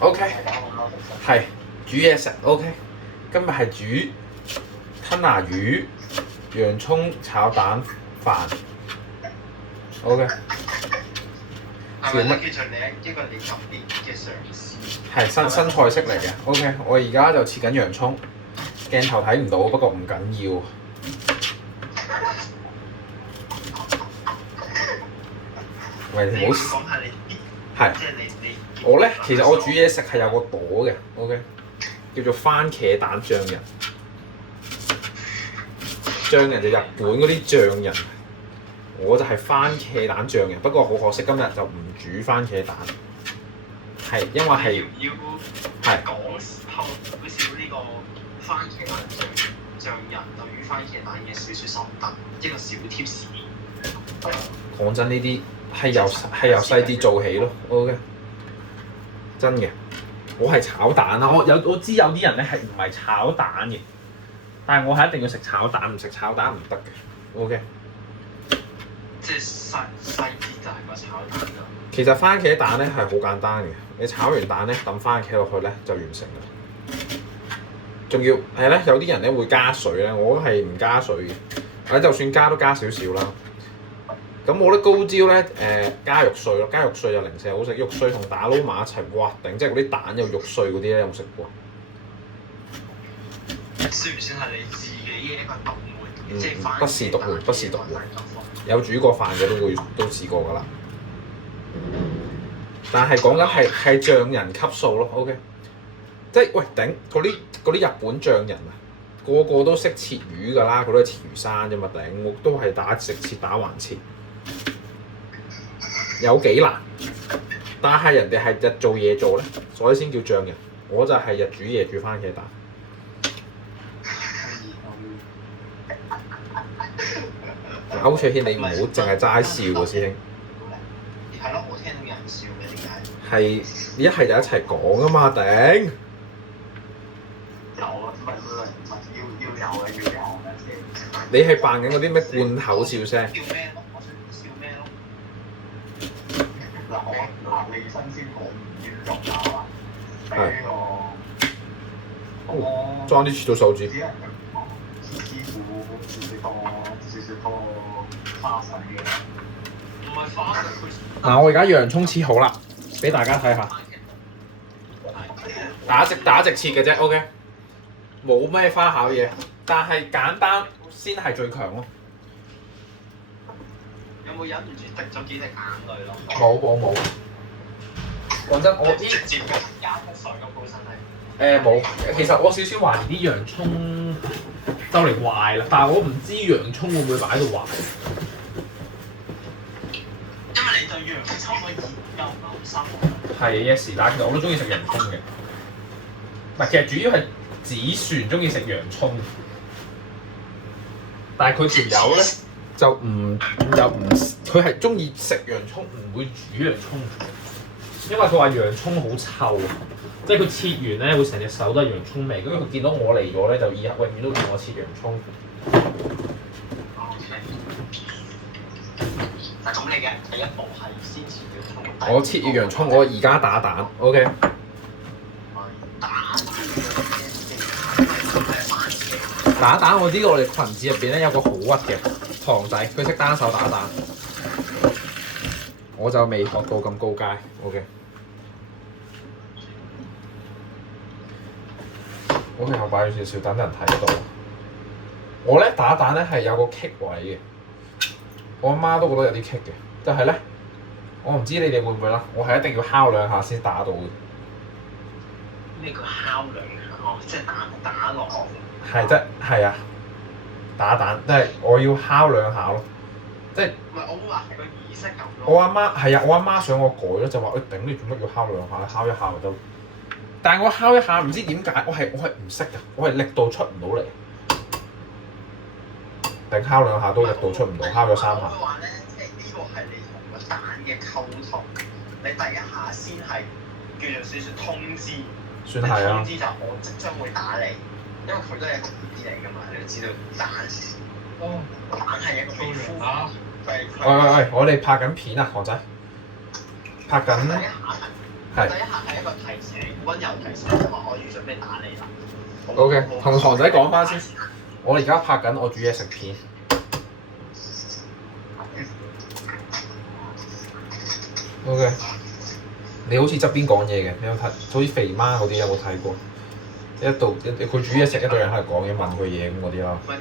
OK， 係煮嘢食 OK。今日係煮吞拿魚、洋葱炒蛋飯 OK。係咪咧？叫做一個你特別嘅嘗試。係新菜式嚟嘅 OK。我而家就切緊洋葱，鏡頭睇唔到，不過唔緊要。喂，唔好講下你係即係你我咧，其實我煮嘢食係有個朵嘅 OK， 叫做番茄蛋醬人。醬人就日本嗰啲醬人，我就係番茄蛋醬人。不過好可惜，今日就唔煮番茄蛋，係因為係係講透少少呢個番茄蛋醬人對於番茄蛋嘅少少心得，一個小貼士。講真，呢啲係由細啲做起咯 OK。真嘅，我係炒蛋啦。我知有啲人咧係唔係炒蛋嘅，但係我係一定要食炒蛋，唔食炒蛋唔得嘅。OK。即係細節就係個炒蛋㗎。其實番茄蛋咧係好簡單嘅，你炒完蛋咧揼番茄落去咧就完成啦。仲要係咧，有啲人咧會加水咧，我係唔加水嘅，或者就算加都加少少啦。咁我覺得高招咧，加肉碎咯，加肉碎就零舍好食。肉碎同蛋撈埋一齊，哇頂！即係嗰啲蛋有肉碎嗰啲咧，有冇食過？算唔算係你自己嘅一個獨門？即係番茄不是獨門，不是獨門。有煮過飯嘅都試過㗎啦。但係講緊係匠人級數咯 ，OK。即係喂頂嗰啲日本匠人啊，個個都識切魚㗎啦，佢都係切魚生啫嘛頂，我都係直切打橫切。有幾難，但係人哋係日做夜做咧，所以先叫匠人。我就係日煮夜煮番茄蛋。歐卓軒，你唔好淨係齋笑喎，師兄。係咯，我聽到有人笑嘅，點解？係一係就一齊講啊嘛，頂！有啊，唔係要有嘅。你係扮緊嗰啲咩罐頭笑聲？笑咩咯？我想笑咩咯？嗱你新鮮講唔要用下啊！俾我裝啲切到手指。師傅少少多花生嘅，唔係花生佢。嗱，我而家洋葱切好啦，俾大家睇下。打直切嘅啫 ，OK。冇咩花巧嘢，但係簡單先係最強咯。有冇忍唔住滴咗幾滴眼淚咯？冇。講真，我直接加出水咁本身係。冇，其實我少少懷疑啲洋葱就嚟壞啦，但係我唔知洋葱會唔會擺到壞。因為你對洋葱嘅研究唔係好深。係 yes， 但係其實我都中意食洋葱嘅。唔係，其實主要係子璇中意食洋葱，但係佢條友咧就唔，佢係中意食洋葱，唔會煮洋葱，因為佢話洋葱好臭，即係佢切完咧會成隻手都係洋葱味，咁佢見到我嚟咗咧就以後永遠都見我切洋葱。嗱，咁你嘅第一步係先切洋葱。我切完洋葱，我而家打蛋 ，OK。打蛋我知道我哋群子入邊咧有個好屈嘅堂仔，佢識單手打蛋，我就未學到咁高階 ，OK。OK，我擺咗少少，等人睇到。我咧打蛋咧係有個棘位嘅，我阿媽都覺得有啲棘嘅，就係咧，我唔知你哋會唔會啦，我係一定要敲兩下先打到嘅。咩叫敲兩下？哦，即係打落。係啊，打蛋即係我要敲兩下咯，即係。唔係，我會話係個儀式感咯。我阿媽係啊，我阿媽想我改咯，就話：誒頂你做乜要敲兩下？敲一下就得。但係我敲一下唔知點解，我係唔識㗎，我係力度出唔到嚟。定敲兩下都力度出唔到，敲咗3下。我會話咧，即係呢個係你同個蛋嘅溝通，你第一下先係叫做少少通知。算係啊。通知就我即將會打你。因為佢都係一個 B 嚟㗎嘛，你都知道蛋。蛋係一個皮膚喂，我哋拍緊片啊，韓仔。拍緊。第一下係一個提醒，温柔提醒，就話我要準備打你啦。 OK， 同堂仔講翻先。我而家拍緊我煮嘢食片。OK， 你好似側邊講嘢嘅，你有睇？好似肥媽嗰啲有冇睇過？佢煮嘢食，一堆人喺度講嘢問佢嘢咁嗰啲咯。唔係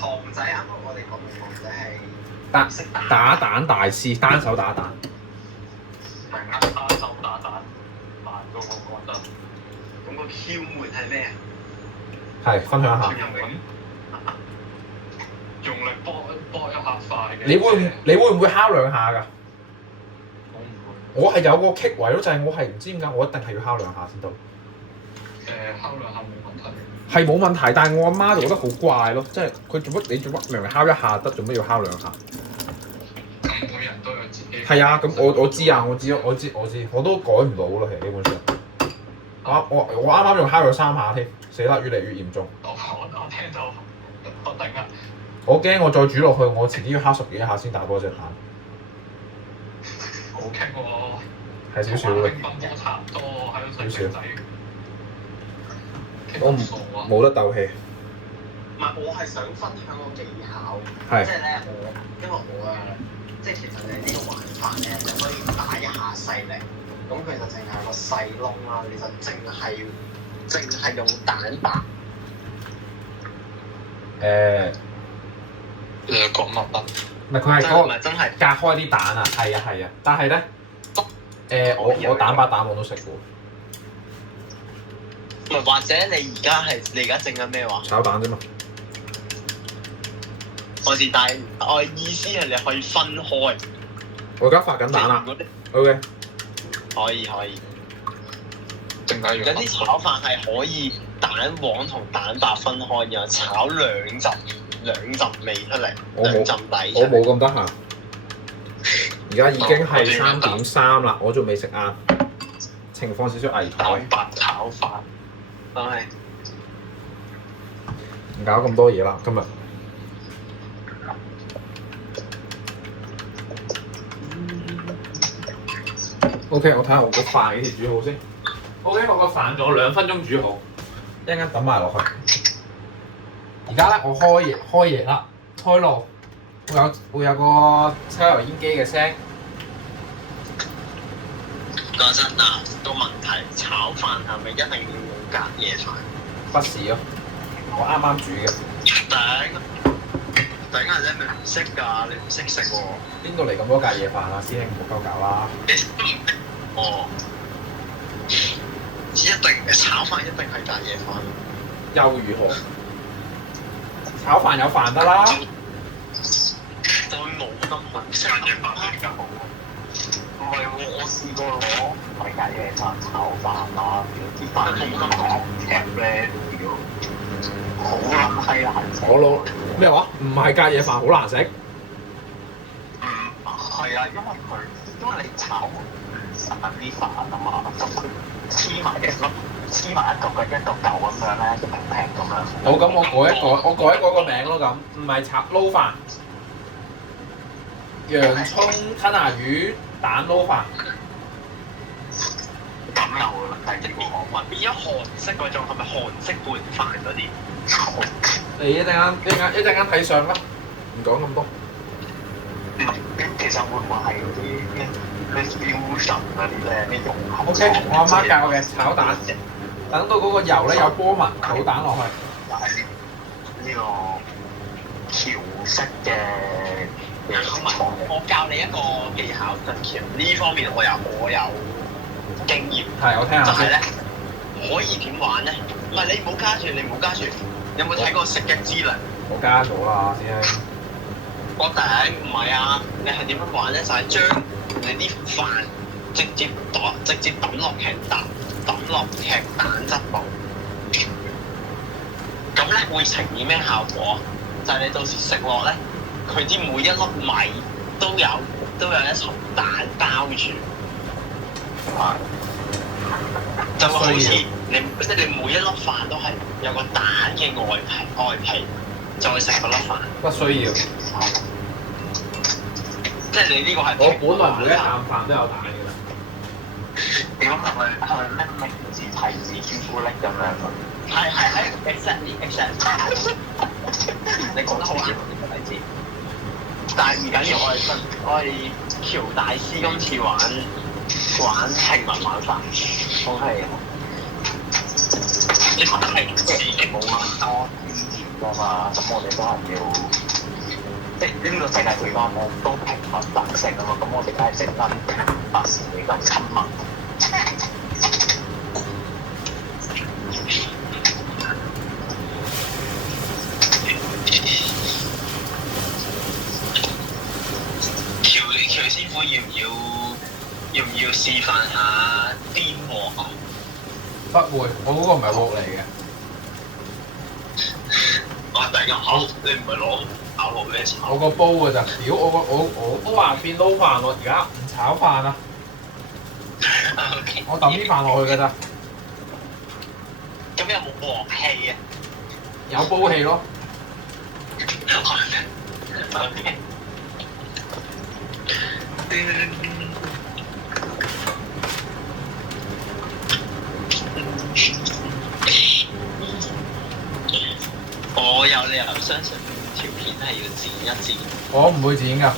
堂仔，啱啱我哋講嘅堂仔係打蛋大師，單手打蛋。明啊，單手打蛋難過我覺得。咁個竅門係咩啊？係分享下。用力搏一下快嘅。你會唔會敲兩下㗎？我唔會。我係有個棘位咯，就係我係唔知點解，我一定係要敲兩下先得。敲兩下冇問題。係冇問題，但係我阿媽就覺得好怪咯，即係佢做乜？你做乜明明敲一下得，做乜要敲兩下？咁每人都有自己。係啊，咁我知啊，我知，我都改唔到咯，其實基本上。我啱啱仲敲咗3下添，死啦！越嚟越嚴重。我聽到，我頂啊！我驚我再煮落去，我遲啲要敲10幾下先打多隻蛋。好傾喎。係少少嘅。乒乓波差唔多喺度食仔。我冇得鬥氣。唔係，我係想分享個技巧。係。即係咧，因為我即係其實你呢個玩法咧，就可以打一下細力。咁佢就淨係個細窿啦，你就淨係用蛋白。你講乜乜？唔係佢係嗰個真係隔開啲蛋啊，係啊，但係咧我蛋白蛋我都食過。唔係，或者你而家整緊咩話？炒蛋啫嘛。但係我意思係你可以分開。我而家發緊蛋啦。OK。可以。點解要？有啲炒飯係可以蛋黃同蛋白分開，然後炒兩陣味出嚟，兩陣底出嚟。我冇咁得閒。而家已經係3:3啦，我仲未食晏，情況少少危殆。蛋白炒飯。係。唔搞咁多嘢啦，今日。OK， 我睇下我個飯幾時煮好先。OK， 我個飯仲有2分鐘煮好，一陣間抌埋落去。而家咧，我開嘢啦，開爐，會有個抽油煙機嘅聲。講真啊，個問題炒飯係咪一定要用隔夜飯？不是咯，我啱啱煮嘅。頂啊！你咪唔識㗎，你唔識食喎。邊度嚟咁多隔夜飯啊？師兄唔好鳩搞啦。哦，炒飯一定係隔夜飯。又如何？炒飯有飯得啦。就會冇咁好食。隔夜飯比較好。唔係喎，我試過攞唔係隔夜飯炒飯啊，啲飯冇咁好食咧，好撚閪難食。我攞咩話？唔係隔夜飯好難食。係啊，因為你炒散啲飯啊嘛，咁佢黐埋一嚿咁樣咧，平平咁樣。好，咁我改一改個名咯咁，唔係炒撈飯，洋葱吞拿魚蛋撈飯。咁又第二個學問，變咗韓式嗰種係咪韓式拌飯嗰啲？你一陣間睇相啦，唔講咁多。咁其實會唔會係嗰啲咩 fusion 嗰啲咧？啲融合。OK， 我阿媽教我嘅炒蛋，等到嗰個油咧有波紋，倒蛋落去。就係呢個橋式嘅我教你一個技巧，就呢方面我有經驗。係，我聽下先。就係咧，可以點玩咧？唔係你唔好加住。有冇睇過《食一之糧》？我加咗啦，師兄。我頂唔係啊！你係點樣玩咧？就係將你啲飯直接抌落劇蛋汁度。咁咧會呈現咩效果？就係你到時食落咧，佢啲每一粒米都有一層蛋包住。就會好似你每一粒飯都係有個蛋嘅外皮，再食嗰粒飯。不需要。即係你呢個係。我本來每一啖飯都有蛋㗎啦。點係咪咩明治提子朱古力咁樣啊？係 exactly。你講得好啱呢個例子。但係唔緊要，我係喬大師今次玩平民玩法，OK。你覺得係自己冇咁多資源㗎嘛？咁我哋都係要，即係呢個世界最多冇咁多平民百姓啊嘛。咁我哋梗係整翻百姓嚟咁親民。喬師傅要唔要示範下顛鑊啊？不會，我嗰個唔係鑊嚟嘅。哇！大家好，你唔係攞炒鑊咩炒？我個煲㗎咋？屌我都話變撈飯喎，而家唔炒飯啊！我抌啲飯落去㗎咋。咁有冇鑊氣啊？有煲氣咯。OK。我有理由相信條片係要剪一剪。我唔會剪㗎。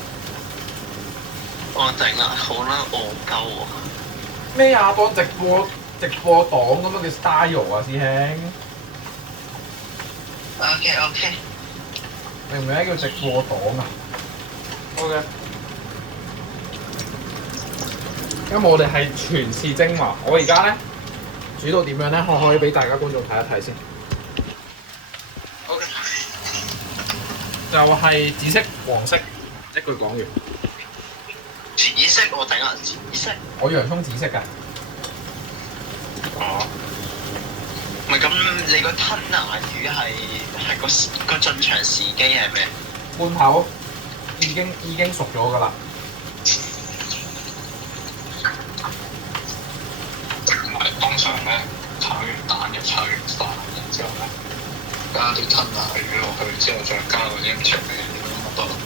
我整啊，好啦，戇鳩喎。咩啊？當直播檔咁樣嘅 style 啊，師兄。OK。明唔明咩叫直播檔啊 ？OK。因為我哋係全是精華，我而家咧煮到點樣咧？我可以俾大家觀眾睇一睇先。OK。就係紫色、黃色，一句講完。紫色我整啊，紫色。我洋葱紫色㗎。哦。唔係咁，你個吞拿魚係個進場時機係咩？罐頭已經熟咗㗎啦。通常咧炒完蛋又炒完飯，然之後咧加啲吞拿魚落去，之後再加嗰啲調味料咁就得啦。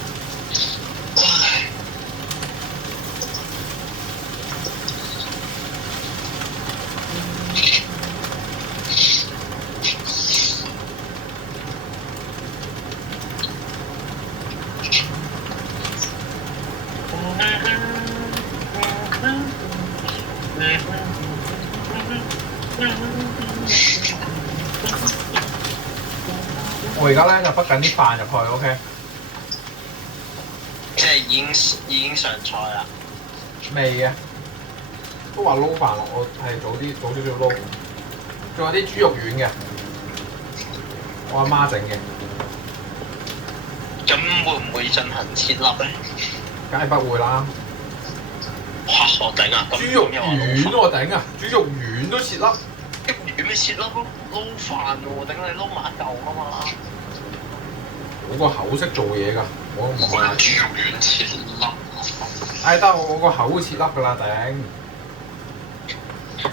我而家咧就畢緊啲飯入去 ，OK。即係已經上菜啦。未嘅，都話撈飯落，我係早少少撈。仲有啲豬肉丸嘅，我阿媽整嘅。咁會唔會進行切粒咧？梗係不會啦。哇！我頂啊！豬肉丸我頂啊！豬肉丸都切粒。點樣切粒咯？撈飯喎，頂你撈埋一嚿啊嘛！我個口識做嘢㗎，我唔係。豬肉丸切粒。得我個口會切粒㗎啦，頂。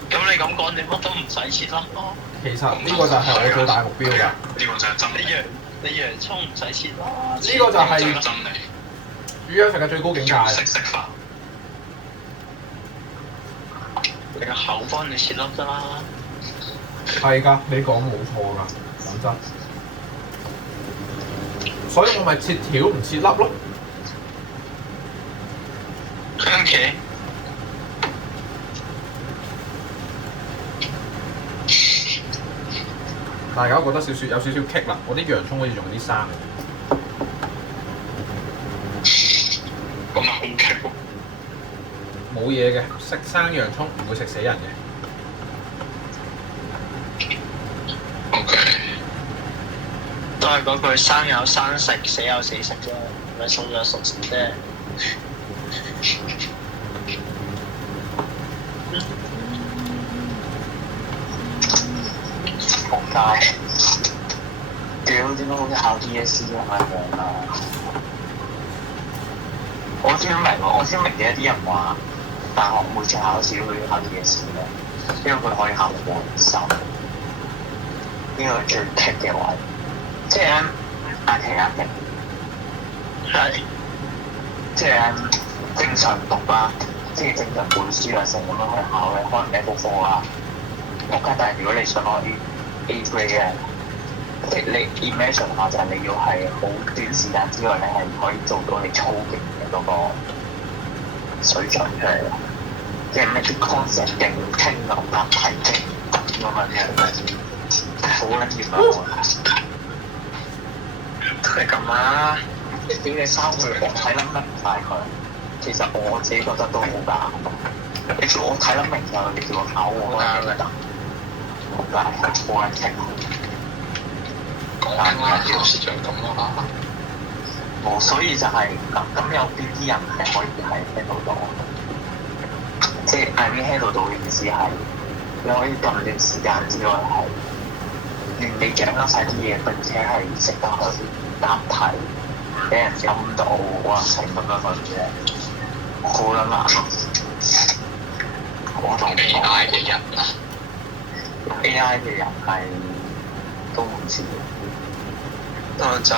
咁你咁講，你乜都唔使切粒咯。其實呢個就係我最大目標㗎。呢個就係真理。你洋葱唔使切啦。呢個就係真理。煮嘢食嘅最高境界。食飯。你個口幫你切粒啫啦。係㗎，你講冇錯㗎，講真。所以我咪切條唔切粒咯。OK。大家覺得有少少棘啦，我啲洋葱好似仲有啲生嘅。咁啊好棘喎！冇嘢嘅，食生洋葱唔會食死人嘅。OK。都係嗰句生有生食，死有死食啫，唔係熟有熟食啫。仆街！屌，點解好似考 DSE 咁樣啊？我先明嘅一啲人話，大學每次考試都要考 DSE 嘅，因為佢可以考到手。呢個係最棘嘅位，即係咧壓期壓力。係。即係正常讀啦，即係正常本書啊，成咁樣去考嘅，可能你一科啦。OK，但係如果你想攞 A grade 嘅，即係你 imagine 下就係你要係好短時間之內，你係可以做到你超勁嘅嗰個水準出嚟咯。即係咩啲 concept 勁傾啊，答題勁咁樣嘅，好撚熱鬧啊！係咁啊！你點你三個人睇得明晒佢？其實我自己覺得都好難。你叫我睇得明就你叫我考我覺得得，但係冇人傾。講緊啦，有時就係咁啦。冇，所以就係咁有邊啲人係可以係 handle 到？即係 I mean handle 到嘅意思係，你可以咁短時間之內係令你掌握晒啲嘢，並且係識得去答題，俾人陰到哇成咁樣嘅嘢，好撚難咯。我同 AI 嘅人啊 AI 嘅人係都唔知。阿仔，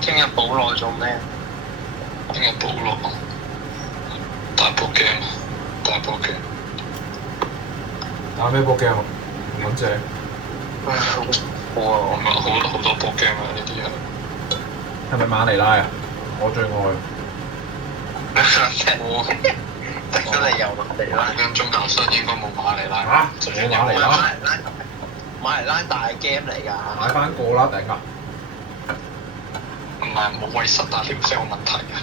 聽日保內做咩？聽日保落大波 game， 大波 game。打咩波 game 啊？咁正。我咪好多波 game 啊！呢啲人係咪馬尼拉啊？我最愛。我得咗你又落地啦！間中教室應該冇馬尼拉。嚇！就冇馬尼拉。馬尼拉大 game 嚟㗎。買翻個啦，頂啊！唔係冇衞生啊，條聲有問題啊！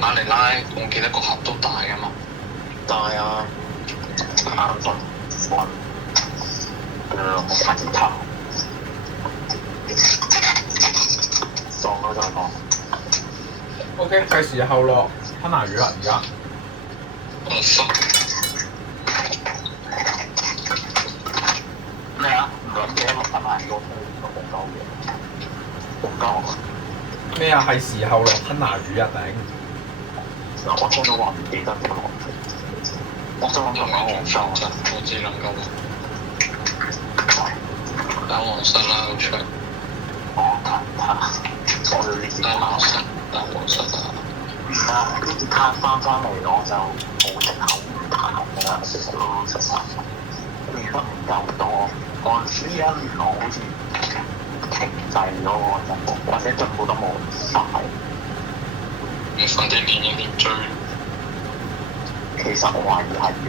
馬尼拉我記得個盒都大㗎嘛。大啊！眼瞓瞓，睇頭，喪咗再講。OK，係時候落吞拿魚啦，而家。咩啊？唔諗嘢落吞拿魚個都冇鳩嘢，冇鳩。咩啊？係時候落吞拿魚啊！頂。嗱，我聽到話唔記得咗落。我想因為黃室，我只能夠打黃室啦，好長。我要呢啲打黃室啊！啊！呢啲卡翻嚟我就冇藉口唔彈㗎啦，其實老老實實練得唔夠多。我呢一年我好似停滯咗個進步，或者進步得冇咁快。你快啲練一練追。其實我懷疑係要，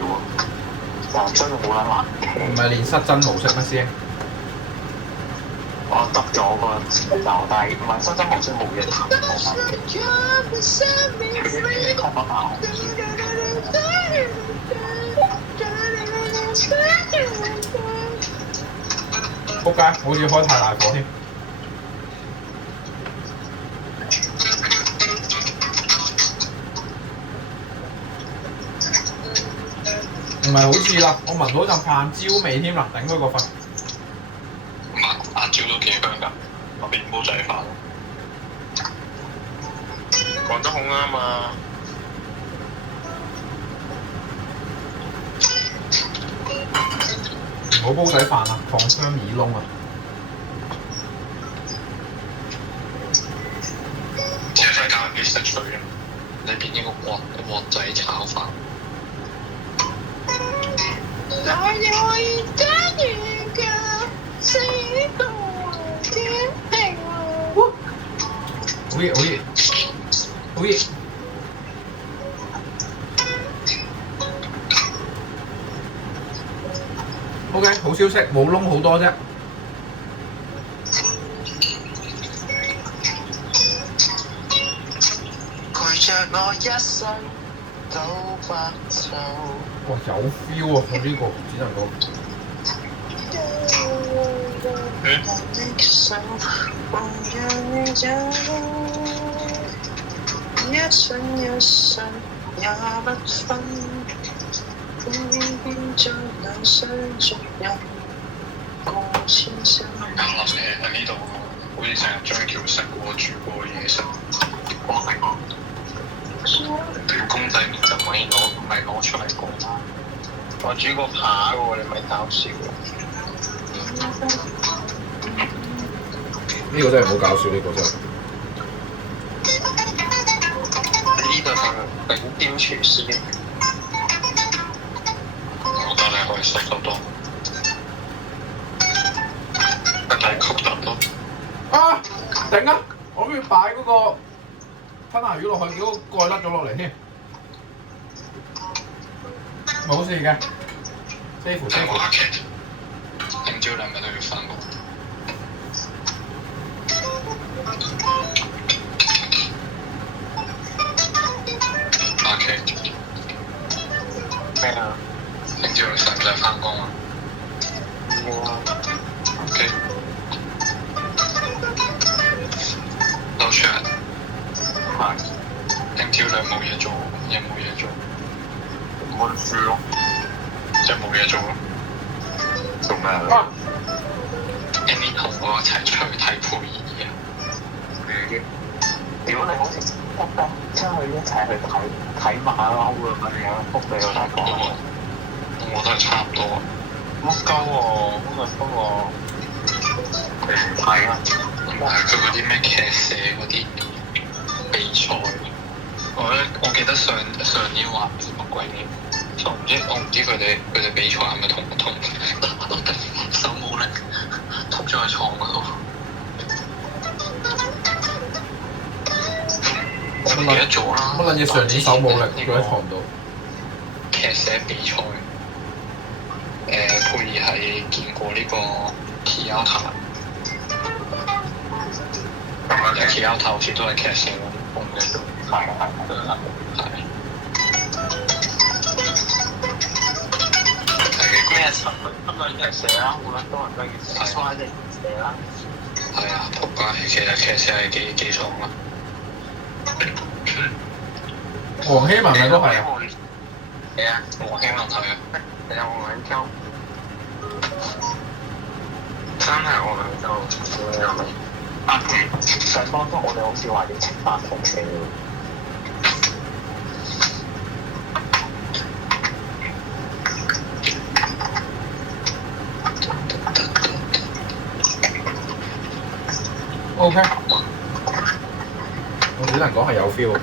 但係追好撚難企。唔係練失真模式咩師兄？我得咗個節奏，但係唔係失真模式冇嘢彈，我係睇不飽。仆街，好似開太大火添。唔係好似啦，我聞到陣飯焦味添啦，頂佢個肺。唔係辣椒都幾香㗎，個麵煲仔飯。講得好啱啊！唔好煲仔飯啊，放雙耳窿啊！即係教人幾識水啊！裏邊呢個鑊仔炒飯。哪裡可以將一個是個天平好嘢，好嘢，好嘢！OK， 好消息，冇窿好多啫。陪着我一生到白晝。哇，有 feel 啊！我呢個只能講。一生一世也不分，偏將那相續人過千生。啱諗起喺呢度，好似成日張橋食過煮過嘅嘢食。我明喎。段公仔麵就唔係攞出嚟過。我煮過扒嘅喎，你咪搞笑。呢個真係好搞笑，呢個真係。頂尖廚師，我覺得你可以收多多，跟住曲特咯。啊！頂啊！我諗住擺嗰個吞拿魚落去，結果蓋甩咗落嚟添。冇事嘅，safe 但係 safe。我阿 Kate，聽朝你係咪都要翻工？阿 Kate，咩啊？聽朝你使唔使翻工啊要啊！ ？OK。都出嚟。係聽朝你冇嘢做，有冇嘢做？溫書咯，即係冇嘢做咯。做咩啊？啊！ Amy 同我一齊出去睇佩兒啊！屌你好似得㗎，出去一齊去睇馬騮咁樣，福利我大哥。我都係差唔多。乜鳩喎？乜鳩喎？你唔睇啊？唔係佢嗰啲咩劇社嗰啲比賽，我記得上年話乜鬼嘢，我唔知佢哋比賽係咪同手冇力突咗喺床嗰度。我唔記得咗啦。乜撚嘢上年手冇力，佢喺床度。劇社比賽，佩兒係見過呢個 Kiata。Kiata 好似都係劇社咁嘅，係。咩神分兩隻蛇啦，好撚多人都要食衰隻蛇啦。係啊，仆街！其實劇社係幾爽啊！黃希文咪都係啊！係啊，黃希文係啊，你有冇揾鳩？真係我兩週，啊！上當初我哋好似話要懲罰同事。OK，我只能講係有 feel。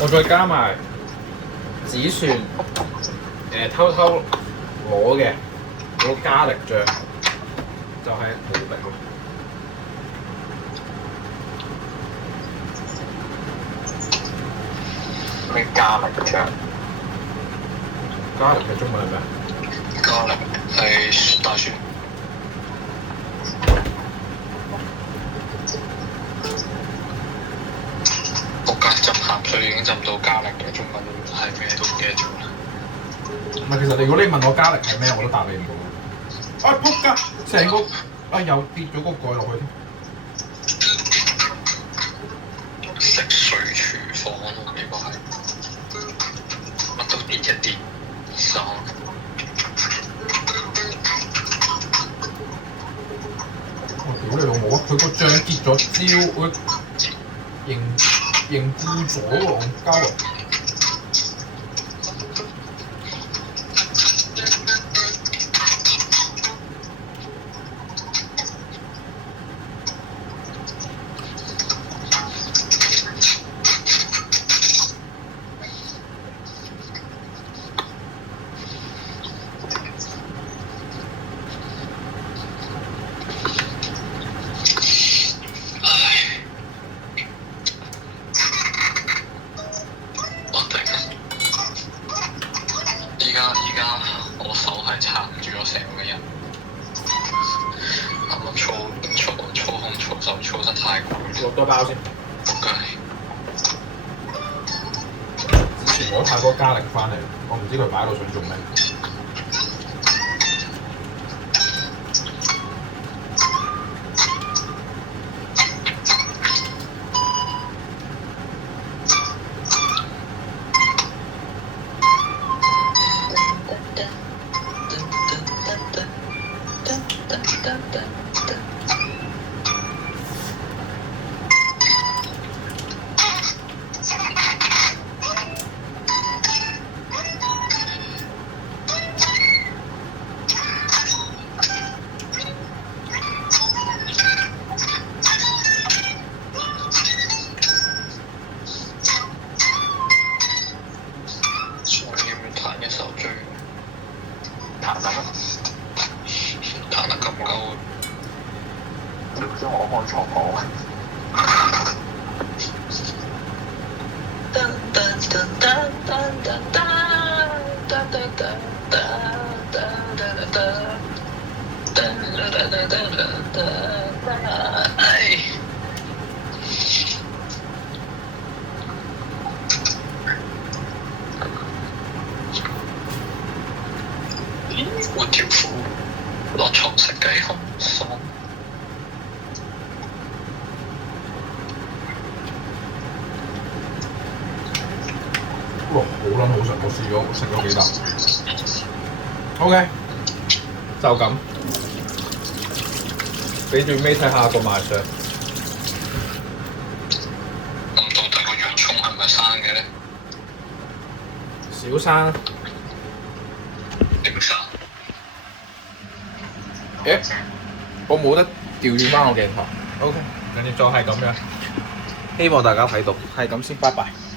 我再加埋紫船，偷偷攞嘅嗰個加力醬，就係無敵咯。咩加力醬？加力嘅中文係咩？加力係大蒜。仆街浸鹹水已經浸到加力嘅中文係咩都唔記得咗啦。唔係，其實如果你問我加力係咩，我都答你唔到。啊！仆街，成個又跌咗個蓋落去添。食水廚房呢個係乜都跌一跌，爽。我屌你老母啊！佢個醬結咗焦，佢凝固咗喎，戇鳩啊！依家我手係撐唔住我成個人，啱啱操控操手操得太攰。落多包先。仆街！之前攞太多加力翻嚟，我唔知佢擺喺度想做咩。換條褲，落床食雞胸爽。哇！好撚好食，我食咗幾啖。OK，就咁。俾最尾睇下個賣相。咁到底個洋葱係咪生嘅咧？小生。定生？我冇得調轉翻個鏡頭。OK，跟住再係咁樣。希望大家睇到，係咁先，拜拜。